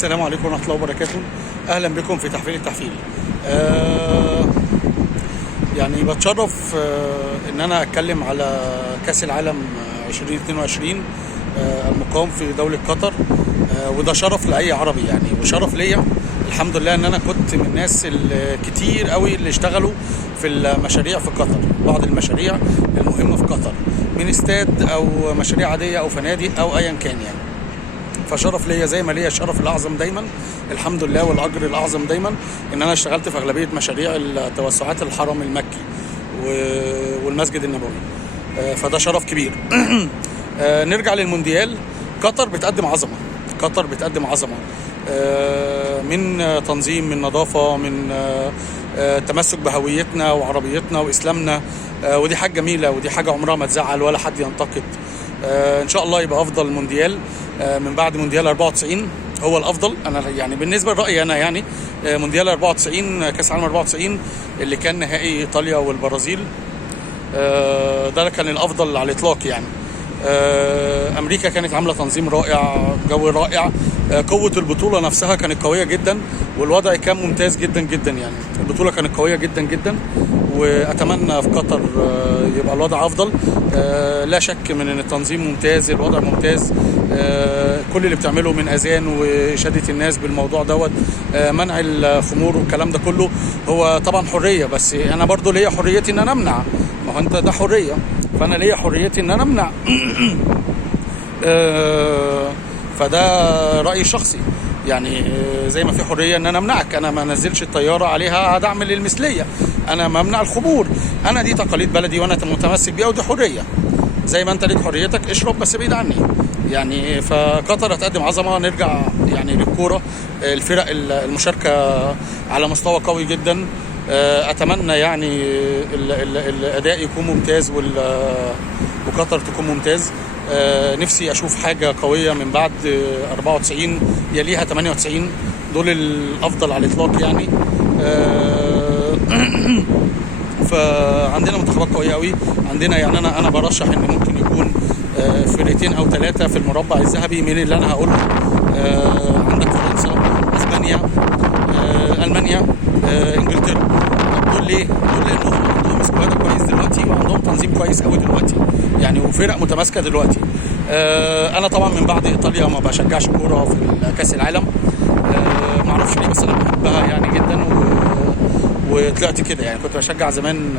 السلام عليكم ورحمة الله وبركاته. أهلا بكم في تحفيل التحفيل. يعني بتشرف إن أنا أتكلم على كأس العالم 2022 المقام في دولة قطر. وده شرف لأي عربي يعني، وشرف ليا الحمد لله إن أنا كنت من الناس الكتير قوي اللي اشتغلوا في المشاريع في قطر، بعض المشاريع المهمة في قطر من استاد أو مشاريع عادية أو فنادق أو أيا كان يعني. فشرف ليا زي ما ليا الشرف الاعظم دايما الحمد لله والاجر الاعظم دايما ان انا اشتغلت في اغلبيه مشاريع توسعات الحرم المكي والمسجد النبوي، فده شرف كبير. نرجع للمونديال. قطر بتقدم عظمه، قطر بتقدم عظمه من تنظيم، من نظافه، من تمسك بهويتنا وعربيتنا واسلامنا، ودي حاجه جميله، ودي حاجه عمرها ما تزعل ولا حد ينتقد. ان شاء الله يبقى افضل مونديال من بعد مونديال 94 هو الافضل. انا يعني بالنسبه لرايي انا يعني مونديال 94 كاس العالم 94 اللي كان نهائي ايطاليا والبرازيل، ده كان الافضل على الاطلاق يعني. امريكا كانت عامله تنظيم رائع، جو رائع، قوه البطوله نفسها كانت قويه جدا، والوضع كان ممتاز جدا جدا يعني. البطوله كانت قويه جدا جدا، واتمنى في قطر يبقى الوضع افضل. لا شك من ان التنظيم ممتاز، الوضع ممتاز، كل اللي بتعمله من اذان واشاده الناس بالموضوع دوت، منع الخمور والكلام ده كله، هو طبعا حريه، بس انا برضو ليا حريتي ان انا امنع. ما هو انت ده حريه، فانا ليا حريتي ان انا امنع. فده رايي الشخصي يعني. زي ما في حريه ان انا امنعك، انا ما انزلش الطياره عليها دعم للمثليه، انا ممنع الخمور، انا دي تقاليد بلدي وانا متمسك بيها، ودي حريه. زي ما انت ليك حريتك اشرب بس بعيد عني يعني. فقطر هتقدم عظمه. نرجع يعني للكوره، الفرق المشاركه على مستوى قوي جدا. اتمنى يعني الاداء يكون ممتاز وقطر تكون ممتاز. نفسي اشوف حاجه قويه من بعد 94 يليها 98، دول الافضل على الاطلاق يعني. فعندنا منتخبات قويه قوي عندنا يعني. انا برشح ان ممكن يكون فرقتين او ثلاثه في المربع الذهبي من اللي انا هقوله. عندك فرنسا، اسبانيا، المانيا، انجلترا. دول ليه؟ دول لانهم عندهم سكواد كويس دلوقتي، وعندهم تنظيم كويس قوي دلوقتي يعني، وفرق متماسكه دلوقتي. انا طبعا من بعد ايطاليا ما بشجعش كوره في كاس العالم، ما اعرفش ليه، بس انا بحبها يعني جدا، وطلعت كده يعني. كنت بشجع زمان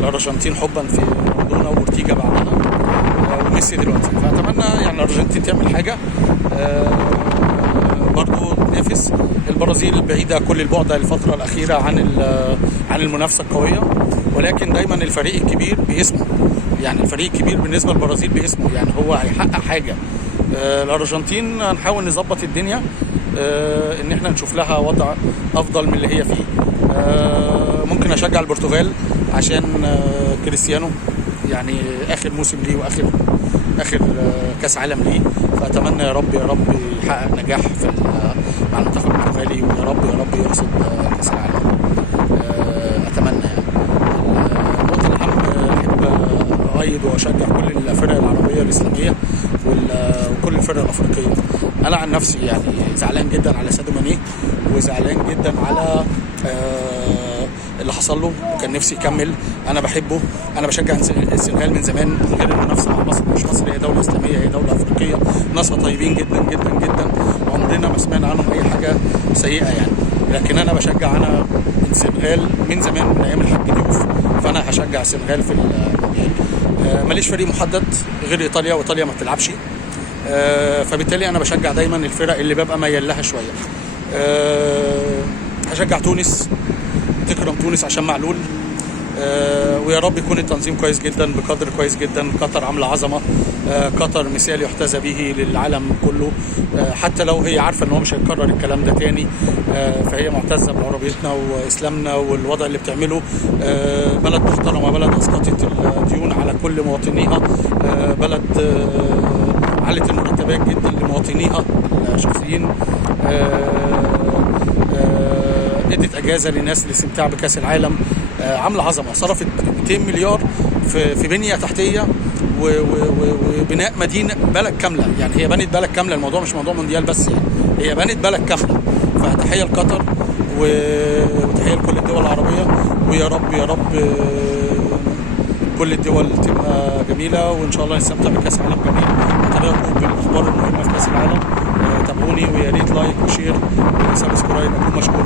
الارجنتين حبا في مارادونا وأورتيجا بعدها، وميسي دلوقتي. فاتمنى يعني الارجنتين تعمل حاجه برضو تنافس. البرازيل بعيده كل البعد الفتره الاخيره عن المنافسه القويه، ولكن دايما الفريق الكبير باسمه يعني. الفريق الكبير بالنسبه للبرازيل باسمه يعني، هو هيحقق حاجه. الارجنتين هنحاول نظبط الدنيا ان احنا نشوف لها وضع افضل من اللي هي فيه. ممكن اشجع البرتغال عشان كريستيانو يعني اخر موسم ليه واخر كاس عالم ليه، فاتمنى يا رب يحقق نجاح مع المنتخب البرتغالي، ويا رب يقصد كاس العالم. اتمنى يعني. النقطه الاهم، احب اؤيد واشجع كل الفرق العربيه الاسلاميه وكل الفرق الافريقيه. انا عن نفسي يعني زعلان جدا على ساديو ماني، وزعلان جدا على اللي حصل له، وكان نفسي يكمل. انا بحبه، انا بشجع السنغال من زمان، غير المنافسه مع مصر. مش مصر هي دوله اسلاميه، هي دوله افريقيه، ناسها طيبين جدا جدا جدا، وعمرنا ما سمعنا عنهم اي حاجه سيئه يعني. لكن انا بشجع السنغال من زمان، من ايام الحاج ديوف، فانا هشجع السنغال في ماليش فريق محدد غير ايطاليا، وايطاليا ما بتلعبش، فبالتالي انا بشجع دايما الفرق اللي ببقى ميال لها شويه. هشجع تونس، تكرم تونس عشان معلول، ويا رب يكون التنظيم كويس جدا بقدر كويس جدا. قطر عامله عظمه، قطر مثال يحتذى به للعالم كله، حتى لو هي عارفه ان هو مش هيتكرر الكلام ده تاني، فهي معتزه بعربيتنا واسلامنا والوضع اللي بتعمله. بلد محترمه، بلد اسقطت الديون على كل مواطنيها، بلد علت المرتبات جدا لمواطنيها الشخصيين، ادت اجازه للناس للاستمتاع بكاس العالم. عامله عظمه، صرفت 200 مليار في بنيه تحتيه وبناء مدينه بلد كامله. يعني هي بنت بلد كامله، الموضوع مش موضوع مونديال بس، يعني هي بنت بلد كامله. فتحيه لقطر وتحيه لكل الدول العربيه، ويا رب يا رب كل الدول تبقى جميله، وان شاء الله نستمتع بكاس عالم جميل. اتابعكم بالاخبار المهمه في كاس العالم. تابعوني، ويا ريت لايك وشير وسبسكرايب، اكون مشكور.